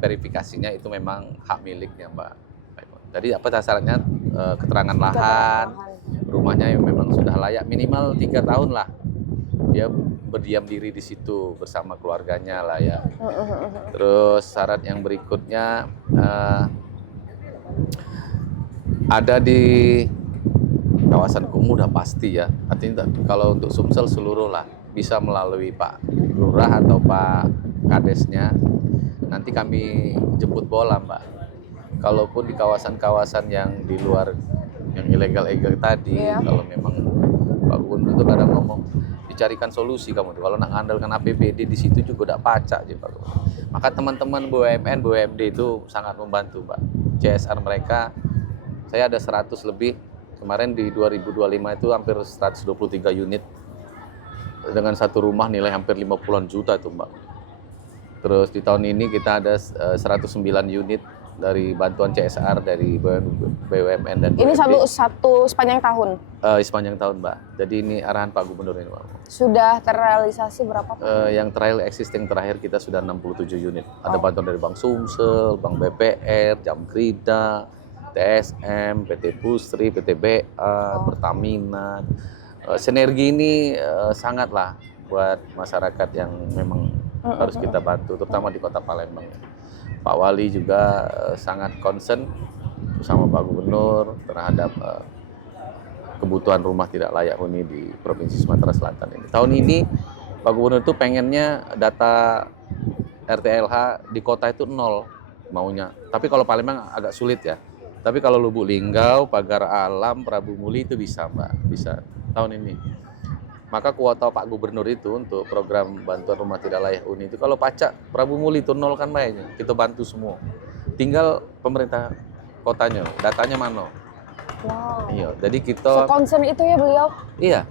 verifikasinya itu memang hak miliknya Mbak. Jadi apa syaratnya? Keterangan lahan, rumahnya yang memang sudah layak, minimal 3 tahun lah. Dia berdiam diri di situ bersama keluarganya lah ya. Terus syarat yang berikutnya ada di kawasan kumuh udah pasti ya. Artinya kalau untuk Sumsel seluruh lah bisa melalui Pak Lurah atau Pak Kadesnya. Nanti kami jemput bola Mbak. Kalaupun di kawasan-kawasan yang di luar yang ilegal tadi, kalau memang Pak Gubernur itu kadang ngomong dicarikan solusi kamu tuh. Kalau nak ngandalkan APBD di situ juga udah pacak sih Pak Gubernur. Maka teman-teman BUMN, BUMD itu sangat membantu Pak. CSR mereka, saya ada 100 lebih. Kemarin di 2025 itu hampir 123 unit dengan satu rumah nilai hampir 50-an juta tuh Mbak. Terus di tahun ini kita ada 109 unit dari bantuan CSR dari BUMN dan Ini BUMD. satu sepanjang tahun. Sepanjang tahun, Mbak. Jadi ini arahan Pak Gubernur ini, Pak. Sudah terrealisasi berapa, Pak? Yang trial existing terakhir kita sudah 67 unit. Ada bantuan dari Bank Sumsel, Bank BPR, Jamkrida, TSM, PT Pusri, PT BA, Pertamina. Sinergi ini sangatlah buat masyarakat yang memang harus kita bantu, terutama di Kota Palembang. Pak Wali juga sangat concern bersama Pak Gubernur terhadap kebutuhan rumah tidak layak huni di Provinsi Sumatera Selatan ini. Tahun ini Pak Gubernur itu pengennya data RTLH di kota itu 0 maunya. Tapi kalau Palembang agak sulit ya. Tapi kalau Lubuk Linggau, Pagar Alam, Prabu Muli itu bisa, Mbak. Bisa tahun ini. Maka kuota Pak Gubernur itu untuk program bantuan rumah tidak layak huni itu kalau pacak Prabu Muli itu 0 kan bayarnya. Kita bantu semua. Tinggal pemerintah kotanya, datanya mana. Wow. Iya, jadi kita Concern itu ya beliau. iya.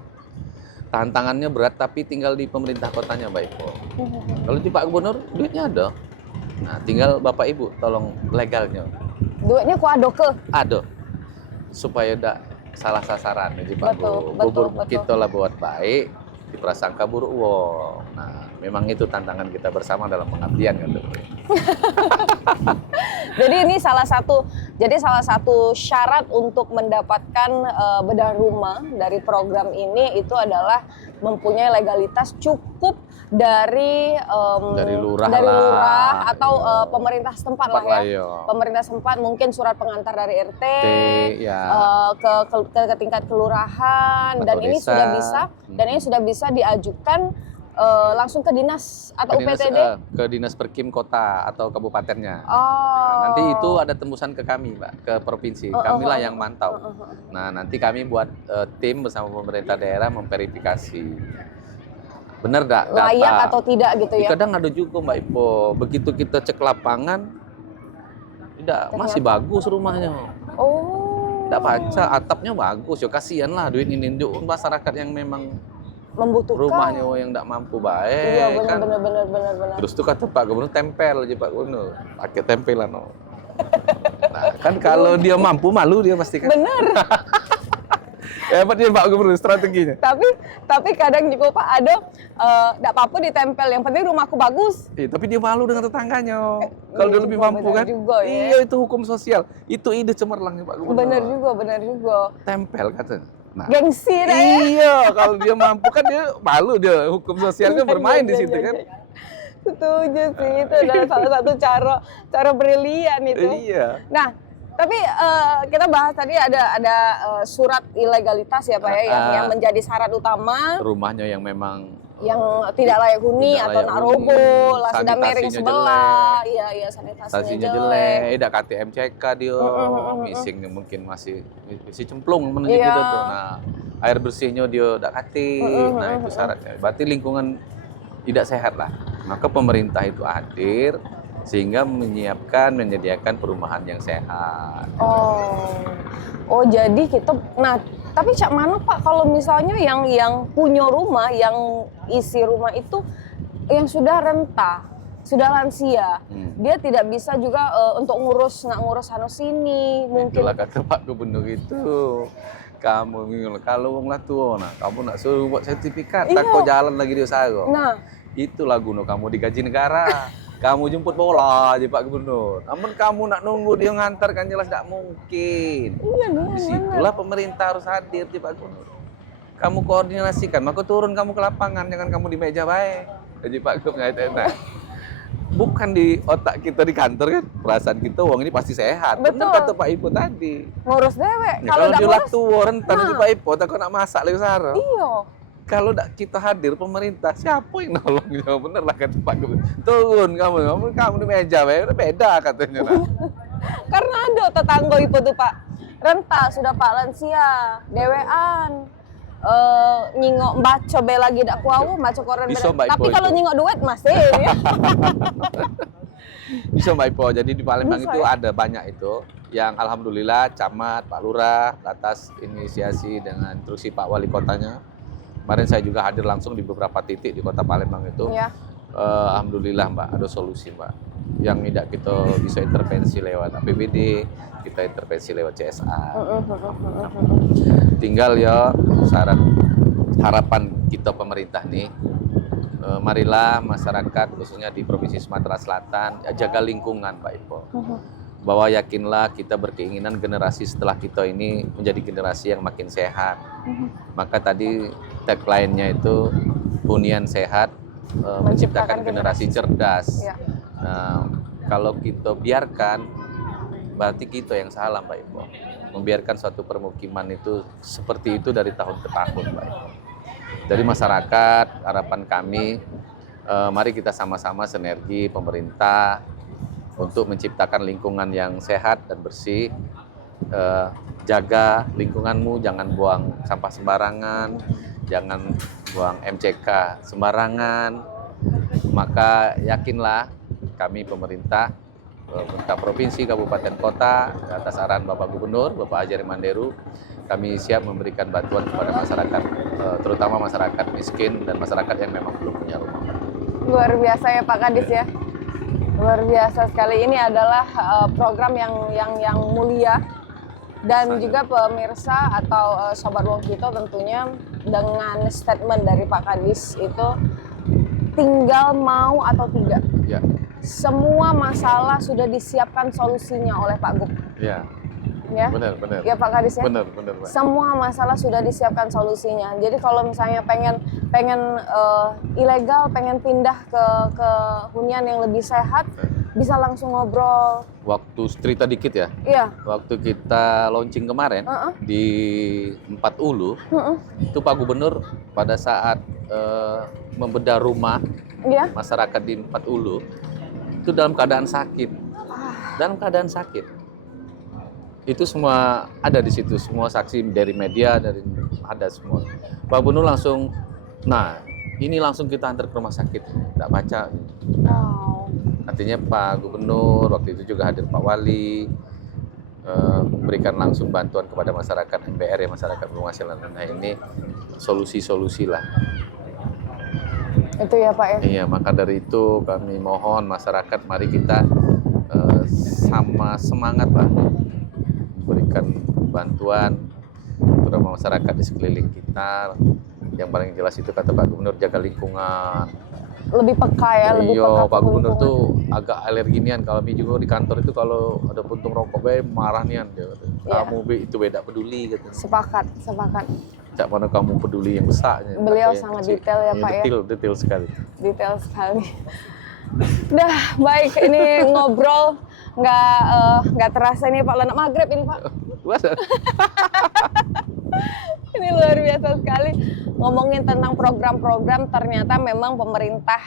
Tantangannya berat tapi tinggal di pemerintah kotanya, Mbak Ipo. Kalau di Pak Gubernur duitnya ada. Nah, tinggal Bapak Ibu tolong legalnya. Duitnya kuado ke. Ada. Supaya tidak salah sasaran jadi Pak Betul, Gubernur betul. kita lah buat baik diprasangka buruk wong. Nah, memang itu tantangan kita bersama dalam pengabdian kan. Jadi ini salah satu syarat untuk mendapatkan bedah rumah dari program ini itu adalah mempunyai legalitas cukup dari Dari lurah dari lah. lurah atau pemerintah setempat lah ya. Iya. Pemerintah setempat mungkin surat pengantar dari RT Ya. ke tingkat kelurahan dan Atau ini desa. sudah bisa ini sudah bisa diajukan langsung ke dinas atau Ke dinas, UPTD. ke dinas Perkim kota atau kabupatennya. Oh. Nah, nanti itu ada tembusan ke kami, Mbak, ke provinsi. Kamilah yang mantau. Nah, nanti kami buat tim bersama pemerintah daerah memverifikasi. Benar enggak data? Layak atau tidak gitu ya. Kadang ada juga, Mbak Ipo, begitu kita cek lapangan, tidak masih bagus rumahnya. Oh. Tidak baca, atapnya bagus. Ya kasihan lah duit ini untuk masyarakat yang memang Membutuhkan. rumahnya yang tidak mampu baik. Iya kan. benar. Terus tuh kata Pak Gubernur tempel aja Pak Gubernur, pakai tempelan. Nah kan kalau dia mampu malu dia pasti kan. Benar. Hebat dia Pak Gubernur strateginya. tapi kadang juga Pak ada enggak apa-apa ditempel, yang penting rumahku bagus. Tapi dia malu dengan tetangganya. Kalau dia lebih mampu benar kan. juga, ya. Iya itu hukum sosial. Itu ide cemerlang ya Pak Gubernur. Benar juga. Tempel katanya. Nah, Gengsi dah ya. iya kalau dia mampu kan dia malu dia hukum sosialnya bermain di situ kan. Setuju sih, itu adalah salah satu cara brilian itu. Iya. Nah, tapi kita bahas tadi ada surat ilegalitas ya Pak ya, yang menjadi syarat utama Rumahnya yang memang yang tidak layak huni tidak atau layak nak huni, roboh, lah sudah miring sanitasinya sebelah, iya sanitasinya stasiunnya jelek. tidak KTM CK dia, missingnya mungkin masih cemplung menuju Iya. gitu tuh. Nah, air bersihnya dia tidak KTM, nah itu syaratnya. Berarti lingkungan tidak sehat lah. Maka pemerintah itu hadir sehingga menyediakan perumahan yang sehat. Oh jadi kita, nah tapi cak mana Pak kalau misalnya yang punya rumah, yang isi rumah itu yang sudah renta, sudah lansia, dia tidak bisa juga untuk ngurus anu sini mungkin. Itulah kata Pak Gubernur itu. Kamu kalau wong lah tua, nah kamu nak suruh buat sertifikat, tak kau jalan lagi di usaha. Nah, itulah guna kamu digaji negara. Kamu jemput bola aja Pak Gubernur. Namun kamu nak nunggu dia ngantar kan jelas tidak mungkin. iya nih. Disitulah pemerintah harus hadir di Pak Gubernur. Kamu koordinasikan, maka turun kamu ke lapangan, jangan kamu di meja baik. Jadi Pak Gubernur nah, bukan di otak kita di kantor kan, perasaan kita uang ini pasti sehat. Betul. Benar kata Pak Ipo tadi. Ngurus dewek. Ya, kalau dia ngurus, tua rentan aja Pak Ipo, tak nak masak lagi sarang. iya. Kalau kita hadir pemerintah, siapa yang nolong? Ya bener lah kata Pak Gubernur. Turun kamu di meja, udah beda katanya. Nah. Karena ada tetangga itu tuh Pak, renta sudah Pak lansia, dewean. Nyingok baca be lagi dak kuau, baca koran Bisa, beres. Mbak Tapi Ipo kalau itu. nyingok duit masih ya. Bisa Mbak Ipo, jadi di Palembang Bisa, itu ya? ada banyak itu yang alhamdulillah camat, Pak Lurah atas inisiasi dengan instruksi Pak Wali Kotanya. Kemarin saya juga hadir langsung di beberapa titik di Kota Palembang itu. Ya. Alhamdulillah Mbak, ada solusi Mbak. yang tidak kita bisa intervensi lewat APBD, kita intervensi lewat CSR. Tinggal ya harapan kita pemerintah nih, marilah masyarakat khususnya di Provinsi Sumatera Selatan jaga lingkungan Pak Ipo. Bahwa yakinlah kita berkeinginan generasi setelah kita ini menjadi generasi yang makin sehat. Maka tadi tagline-nya itu hunian sehat menciptakan generasi cerdas. Ya. Nah, kalau kita biarkan, berarti kita yang salah Pak Ipo. Membiarkan suatu permukiman itu seperti itu dari tahun ke tahun Pak Ipo. Dari masyarakat, harapan kami, mari kita sama-sama sinergi pemerintah untuk menciptakan lingkungan yang sehat dan bersih. Jaga lingkunganmu, jangan buang sampah sembarangan, jangan buang MCK sembarangan. Maka yakinlah kami pemerintah provinsi, kabupaten, kota atas arahan Bapak Gubernur, Bapak Haji Manderu, kami siap memberikan bantuan kepada masyarakat, terutama masyarakat miskin dan masyarakat yang memang belum punya rumah. Luar biasa ya Pak Kadis ya. Luar biasa sekali. Ini adalah program yang mulia, dan juga pemirsa atau Sobat Wong Kito tentunya dengan statement dari Pak Kadis itu tinggal mau atau tidak. Ya. Semua masalah sudah disiapkan solusinya oleh Pak Gub. Ya. Ya. Benar. Ya Pak Kadis ya. Benar Pak. Semua masalah sudah disiapkan solusinya. Jadi kalau misalnya pengen ilegal, pengen pindah ke hunian yang lebih sehat, bisa langsung ngobrol. Waktu cerita dikit ya. Iya. Waktu kita launching kemarin di Empat Ulu, itu Pak Gubernur pada saat membedah rumah masyarakat di Empat Ulu itu dalam keadaan sakit. Dalam keadaan sakit. Itu semua ada di situ, semua saksi dari media, ada semua. Pak Gubernur langsung, nah ini langsung kita antar ke rumah sakit, tidak baca. Wow. Artinya Pak Gubernur, waktu itu juga hadir Pak Wali, memberikan langsung bantuan kepada masyarakat MBR ya, masyarakat berpenghasilan rendah ini, solusi-solusi lah. Itu ya Pak ya. Iya, maka dari itu kami mohon masyarakat, mari kita sama semangat lah, berikan bantuan kepada masyarakat di sekeliling kita. Yang paling jelas itu kata Pak Gubernur, jaga lingkungan. Lebih peka ya, lebih Iya, peka Pak ke Gubernur lingkungan. tuh agak alerginian. Kalau Mi juga di kantor itu kalau ada puntung rokok marah nian dia. Iya. Kamu itu beda peduli gitu. Sepakat. Cak mana kamu peduli yang besar. Beliau sangat detail ya, Pak ya. Detail sekali. Detail sekali. Dah, baik, ini ngobrol nggak terasa ini Pak, lenak maghrib ini Pak. Ini luar biasa sekali. Ngomongin tentang program-program, ternyata memang pemerintah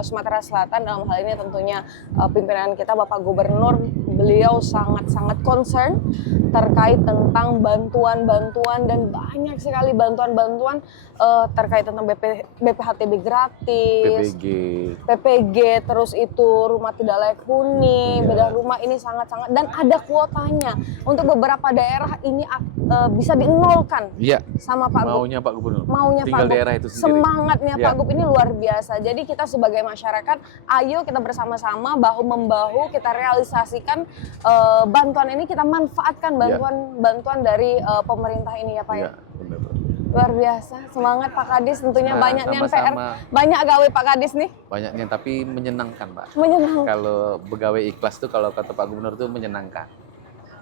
Sumatera Selatan dalam hal ini tentunya pimpinan kita Bapak Gubernur, beliau sangat-sangat concern terkait tentang bantuan-bantuan, dan banyak sekali bantuan-bantuan terkait tentang BPHTB gratis, PPG, terus itu rumah tidak layak huni, bedah rumah ini sangat-sangat, dan ada kuotanya. Untuk beberapa daerah ini bisa dinolkan. Iya. Sama Pak Gub. Maunya Pak Gubernur. Maunya tinggal Pak Gub. daerah itu sendiri. Semangatnya Pak Gub ini luar biasa. Jadi kita sebagai masyarakat, ayo kita bersama-sama bahu-membahu kita realisasikan bantuan ini, kita manfaatkan bantuan dari pemerintah ini ya Pak ya. Benar. Luar biasa. Semangat Pak Kadis, tentunya banyak nih PR. sama-sama. Banyak gawe Pak Kadis nih. Banyaknya tapi menyenangkan Pak. Menyenangkan. Kalau pegawai ikhlas tuh kalau kata Pak Gubernur tuh menyenangkan.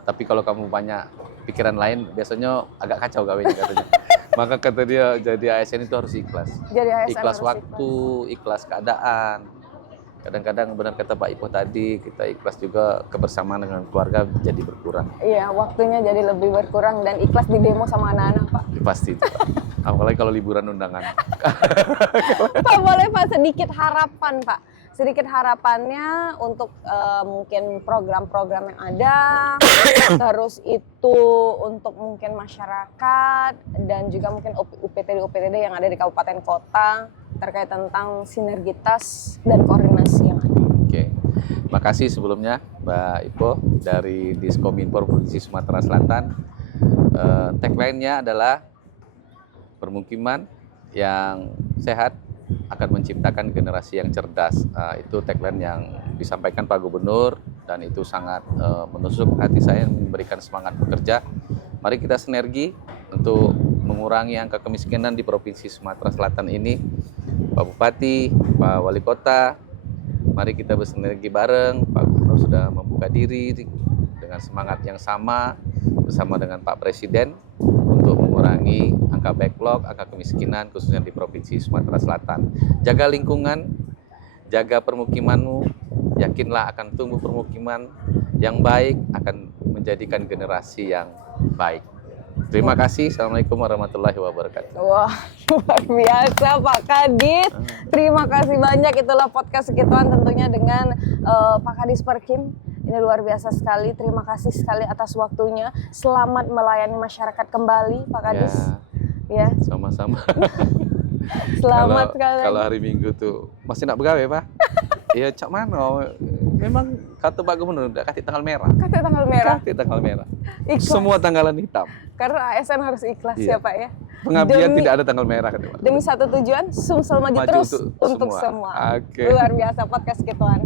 Tapi kalau kamu banyak pikiran lain, biasanya agak kacau gawenya katanya. Maka kata dia, jadi ASN itu harus ikhlas. Jadi ASN Ikhlas harus waktu, ikhlas keadaan. Kadang-kadang benar kata Pak Ipo tadi, kita ikhlas juga kebersamaan dengan keluarga jadi berkurang. Iya, waktunya jadi lebih berkurang, dan ikhlas di demo sama anak-anak Pak. Pasti itu, Pak. Apalagi kalau liburan undangan. Pak, boleh Pak sedikit harapan Pak? Sedikit harapannya untuk mungkin program-program yang ada, terus itu untuk mungkin masyarakat, dan juga mungkin UPTD yang ada di kabupaten kota terkait tentang sinergitas dan koordinasi yang ada. Oke, makasih sebelumnya Mbak Ipo dari Diskominfo Provinsi Sumatera Selatan. Tagline-nya adalah permukiman yang sehat akan menciptakan generasi yang cerdas. Itu tagline yang disampaikan Pak Gubernur dan itu sangat menusuk hati saya, memberikan semangat bekerja. Mari kita sinergi untuk mengurangi angka kemiskinan di Provinsi Sumatera Selatan ini. Pak Bupati, Pak Wali Kota, mari kita bersinergi bareng. Pak Gubernur sudah membuka diri dengan semangat yang sama bersama dengan Pak Presiden untuk mengurangi angka backlog, angka kemiskinan khususnya di Provinsi Sumatera Selatan. Jaga lingkungan, jaga permukimanmu, yakinlah akan tumbuh permukiman yang baik, akan menjadikan generasi yang baik. Terima kasih. Assalamualaikum warahmatullahi wabarakatuh. Wah, luar biasa Pak Kadis. Terima kasih banyak. Itulah podcast Sekituan tentunya dengan Pak Kadis Perkim. Ini luar biasa sekali. Terima kasih sekali atas waktunya. Selamat melayani masyarakat kembali, Pak Kadis. Ya. Sama-sama. Selamat sekali. Kalau hari Minggu tuh masih nak begawe, Pak? Ya, cak mana? Memang kata Pak Gubernur udah kasih tanggal merah. Kasih tanggal merah. Kasih tanggal merah. Ikhlas. Semua tanggalan hitam. Karena ASN harus ikhlas ya Iya. Pak ya. Pengabdian Demi- tidak ada tanggal merah, kata Pak. Demi satu tujuan, Sumsel maju Maju terus untuk untuk semua. semua. Oke. Luar biasa podcast Sekituan.